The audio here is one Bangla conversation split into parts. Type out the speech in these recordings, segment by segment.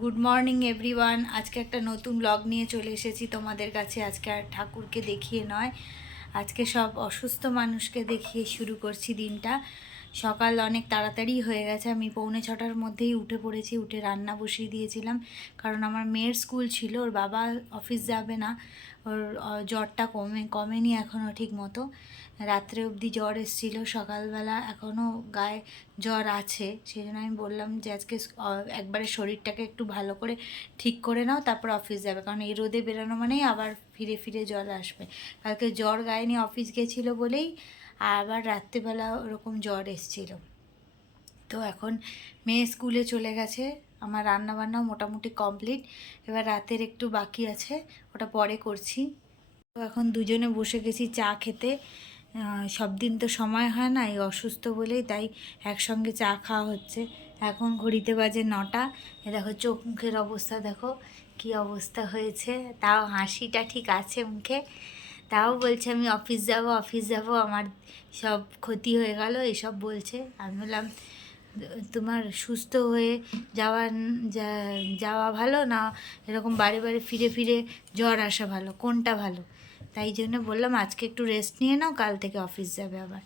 Good morning everyone. আজকে একটা নতুন ব্লগ নিয়ে চলে এসেছি তোমাদের কাছে। আজকে আর ঠাকুরকে দেখিয়ে নয়, আজকে সব অসুস্থ মানুষকে দেখিয়ে শুরু করছি দিনটা। সকাল অনেক তাড়াতাড়ি হয়ে গেছে, আমি 6:45-র মধ্যেই উঠে পড়েছি। উঠে রান্না বসিয়ে দিয়েছিলাম, কারণ আমার মেয়ের স্কুল ছিল, ওর বাবা অফিস যাবে না, ওর জ্বরটা কমেনি এখনও ঠিক মতো। রাত্রে অবধি জ্বর এসেছিলো, সকালবেলা এখনও গায়ে জ্বর আছে। সেই জন্য আমি বললাম যে আজকে একবারে শরীরটাকে একটু ভালো করে ঠিক করে নাও, তারপর অফিস যাবে, কারণ এই রোদে বেরোনো মানেই আবার ফিরে ফিরে জ্বর আসবে। কালকে জ্বর গায়ে নিয়ে অফিস গেছিলো বলেই আবার রাত্রিবেলা ওরকম জ্বর এসেছিলো। তো এখন মেয়ে স্কুলে চলে গেছে, আমার রান্নাবান্নাও মোটামুটি কমপ্লিট। এবার রাতের একটু বাকি আছে, ওটা পরে করছি। তো এখন দুজনে বসে গেছি চা খেতে। সব দিন তো সময় হয় না, এই অসুস্থ বলেই তাই একসঙ্গে চা খাওয়া হচ্ছে। এখন ঘড়িতে বাজে 9টা। এ দেখো চোখ মুখের অবস্থা, দেখো কি অবস্থা হয়েছে। তাও হাসিটা ঠিক আছে মুখে, তাও বলছে আমি অফিস যাব অফিস যাব, আমার সব ক্ষতি হয়ে গেল এসব বলছে। আমি বললাম তোমার সুস্থ হয়ে যাওয়া যাওয়া ভালো না এরকম বারে বারে ফিরে ফিরে জ্বর আসা ভালো, কোনটা ভালো? তাই জন্য বললাম আজকে একটু রেস্ট নিয়ে নাও, কাল থেকে অফিস যাবে আবার।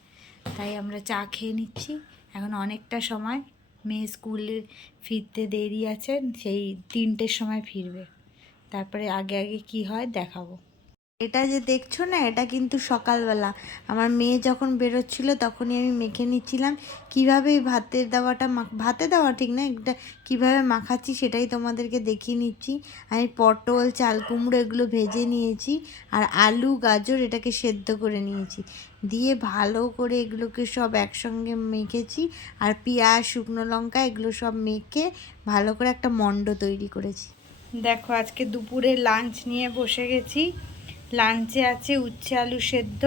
তাই আমরা চা খেয়ে নিচ্ছি। এখন অনেকটা সময়, মেয়ে স্কুলে ফিরতে দেরি আছে, সেই 3টের সময় ফিরবে। তারপরে আগে আগে কি হয় দেখাবো। এটা যে দেখছো না, এটা কিন্তু সকালবেলা আমার মেয়ে যখন বেরোচ্ছিল তখনই আমি মেখে নিচ্ছিলাম। কীভাবে এই ভাতের দেওয়াটা ভাতে দেওয়া ঠিক না, এটা কীভাবে মাখাচ্ছি সেটাই তোমাদেরকে দেখিয়ে নিচ্ছি। আমি পটল, চাল কুমড়ো এগুলো ভেজে নিয়েছি, আর আলু গাজর এটাকে সেদ্ধ করে নিয়েছি, দিয়ে ভালো করে এগুলোকে সব একসঙ্গে মেখেছি। আর পেঁয়াজ, শুকনো লঙ্কা এগুলো সব মেখে ভালো করে একটা মণ্ড তৈরি করেছি। দেখো আজকে দুপুরে লাঞ্চ নিয়ে বসে গেছি। লাঞ্চে আছে উচ্ছে আলু সেদ্ধ,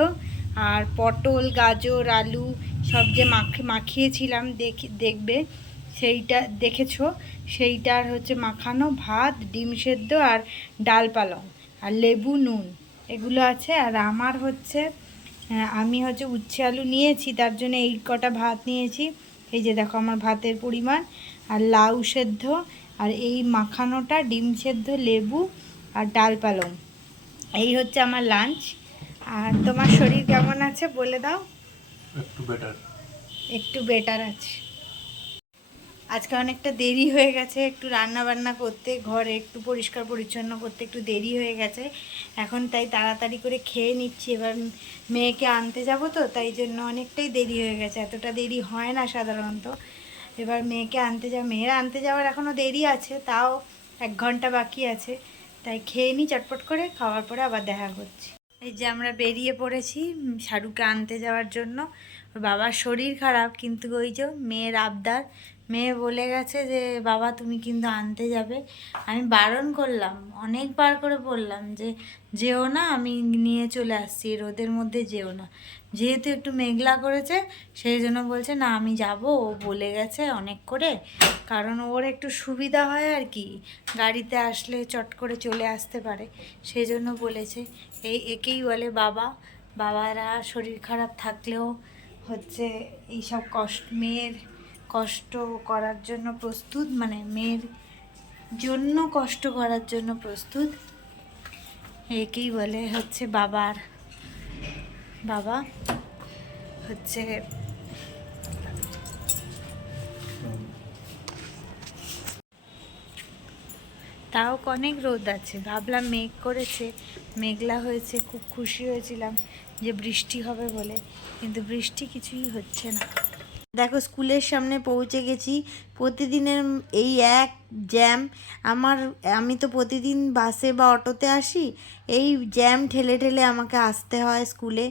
আর পটল গাজর আলু সব যে মাখিয়েছিলাম, দেখবে সেইটা দেখেছো, সেইটার হচ্ছে মাখানো ভাত, ডিম সেদ্ধ আর ডাল পালং আর লেবু নুন এগুলো আছে। আর আমার হচ্ছে আমি হচ্ছে উচ্ছে আলু নিয়েছি, তার জন্য এই কটা ভাত নিয়েছি। এই যে দেখো আমার ভাতের পরিমাণ, আর লাউ সেদ্ধ, আর এই মাখানোটা ডিম সেদ্ধ, লেবু আর ডাল পালং, এই হচ্ছে আমার লাঞ্চ। আর তোমার শরীর কেমন আছে বলে দাও। একটু বেটার আছে। আজকে অনেকটা দেরি হয়ে গেছে, একটু রান্না বান্না করতে, ঘরে একটু পরিষ্কার পরিচ্ছন্ন করতে একটু দেরি হয়ে গেছে। এখন তাই তাড়াতাড়ি করে খেয়ে নিচ্ছি। এবার মেয়েকে আনতে যাব, তো তাই জন্য অনেকটাই দেরি হয়ে গেছে, এতটা দেরি হয় না সাধারণত। এবার মেয়েকে আনতে মেয়েরা আনতে যাওয়ার এখনও দেরি আছে, তাও 1 ঘন্টা বাকি আছে। তাই খেয়ে নিই চটপট করে, খাওয়ার পরে আবার দেখা করছি। এই যে আমরা বেরিয়ে পড়েছি শাহরুখকে আনতে যাওয়ার জন্য। ওর বাবার শরীর খারাপ, কিন্তু ওই যে মেয়ের আবদার, মেয়ে বলে গেছে যে বাবা তুমি কিন্তু আনতে যাবে। আমি বারণ করলাম, অনেকবার করে বললাম যে যেও না, আমি নিয়ে চলে আসছি, রোদের মধ্যে যেও না। যেহেতু একটু মেঘলা করেছে সেই জন্য বলছে না আমি যাব, ও বলে গেছে অনেক করে, কারণ ওর একটু সুবিধা হয় আর কি, গাড়িতে আসলে চট করে চলে আসতে পারে, সেই জন্য বলেছে। একেই বলে বাবা। বাবারা শরীর খারাপ থাকলেও হচ্ছে এইসব মেয়ের কষ্ট করার জন্য প্রস্তুত, মানে মেয়ের জন্য কষ্ট করার জন্য প্রস্তুত, একেই বলে হচ্ছে বাবা হচ্ছে। তাও অনেক রোদ আছে, ভাবলাম মেঘ করেছে, মেঘলা হয়েছে, খুব খুশি হয়েছিলাম যে বৃষ্টি হবে বলে, কিন্তু বৃষ্টি কিছুই হচ্ছে না। দেখো স্কুলের সামনে পৌঁছে গেছি। প্রতিদিনের এই এক জ্যাম আমি তো প্রতিদিন বাসে বা অটোতে আসি, এই জ্যাম ঠেলে ঠেলে আমাকে আসতে হয় স্কুলে।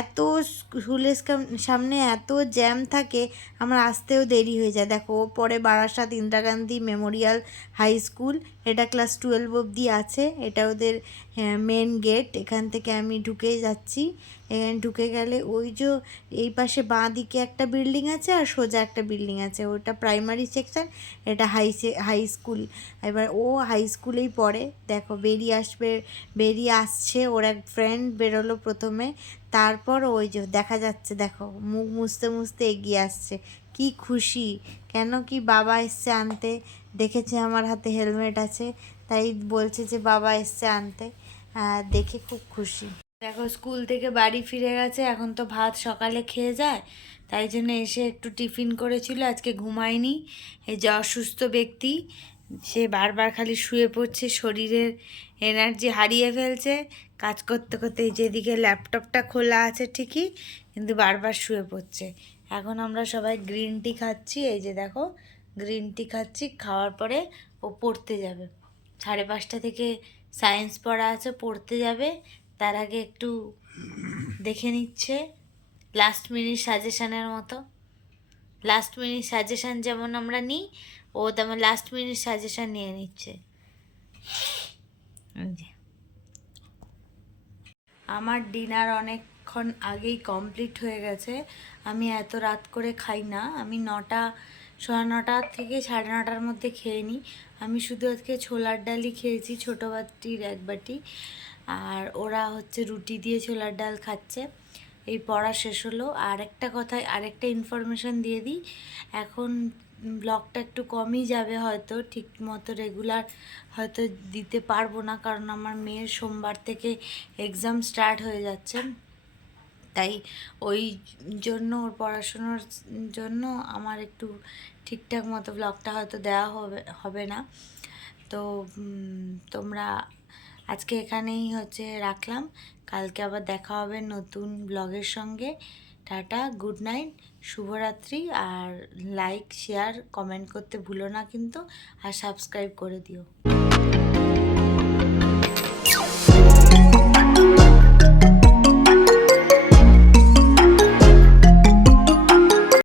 এত স্কুলের সামনে এত জ্যাম থাকে, আমার আসতেও দেরি হয়ে যায়। দেখো পরে Barasat Indira Gandhi memorial high school, এটা ক্লাস 12 অবধি আছে, এটা ওদের মেন গেট। এখান থেকে আমি ঢুকে যাচ্ছি। এখানে ঢুকে গেলে ওই যে এই পাশে বাঁ দিকে একটা বিল্ডিং আছে, আর সোজা একটা বিল্ডিং আছে, ওটা প্রাইমারি সেকশন, এটা হাই স্কুল। এবার ও হাই স্কুলেই পড়ে। দেখো বেরিয়ে আসছে, ওর এক ফ্রেন্ড বেরোলো প্রথমে, তারপর ওই যে দেখা যাচ্ছে, দেখো মুখ মুছতে মুছতে এগিয়ে আসছে, কি খুশি, কেন কি বাবা এসছে আনতে, দেখেছে আমার হাতে হেলমেট আছে তাই বলছে যে বাবা এসছে আনতে। দেখে খুব খুশি। দেখো স্কুল থেকে বাড়ি ফিরে গেছে, এখন তো ভাত সকালে খেয়ে যায়, তাই জন্য এসে একটু টিফিন করেছিল, আজকে ঘুমায়নি। এই যে অসুস্থ ব্যক্তি, সে বারবার খালি শুয়ে পড়ছে, শরীরের এনার্জি হারিয়ে ফেলছে কাজ করতে করতে। এই যেদিকে ল্যাপটপটা খোলা আছে ঠিকই, কিন্তু বারবার শুয়ে পড়ছে। এখন আমরা সবাই গ্রিন টি খাচ্ছি, এই যে দেখো গ্রিন টি খাচ্ছি, খাওয়ার পরে ও পড়তে যাবে। 5:30 থেকে সায়েন্স পড়া আছে, পড়তে যাবে। তার আগে একটু দেখে নিচ্ছে লাস্ট মিনিট সাজেশানের মতো। লাস্ট মিনিট সাজেশান যেমন আমরা নিই, ও তেমন লাস্ট মিনিট সাজেশান নিয়ে নিচ্ছে। আমার ডিনার অনেকক্ষণ আগেই কমপ্লিট হয়ে গেছে। আমি এত রাত করে খাই না, আমি 9টা 9:30 থেকে 9:30টার মধ্যে খেয়ে নিই। আমি শুধু আজকে ছোলার ডালই খেয়েছি, ছোটো বাটির 1 বাটি, আর ওরা হচ্ছে রুটি দিয়ে ছোলার ডাল খাচ্ছে। এই পড়া শেষ হলো। আরেকটা ইনফরমেশান দিয়ে দিই, এখন ব্লগটা একটু কমই যাবে, হয়তো ঠিক মতো রেগুলার হয়তো দিতে পারবো না, কারণ আমার মেয়ের সোমবার থেকে এক্সাম স্টার্ট হয়ে যাচ্ছে। তাই ওই জন্য, ওর পড়াশুনোর জন্য আমার একটু ঠিকঠাক মতো ব্লগটা হয়তো দেওয়া হবে না। তো তোমরা আজকে এখানেই হচ্ছে রাখলাম, কালকে আবার দেখা হবে নতুন ব্লগের সঙ্গে। টাটা, গুড নাইট, শুভরাত্রি। আর লাইক শেয়ার কমেন্ট করতে ভুলো না কিন্তু, আর সাবস্ক্রাইব করে দিও।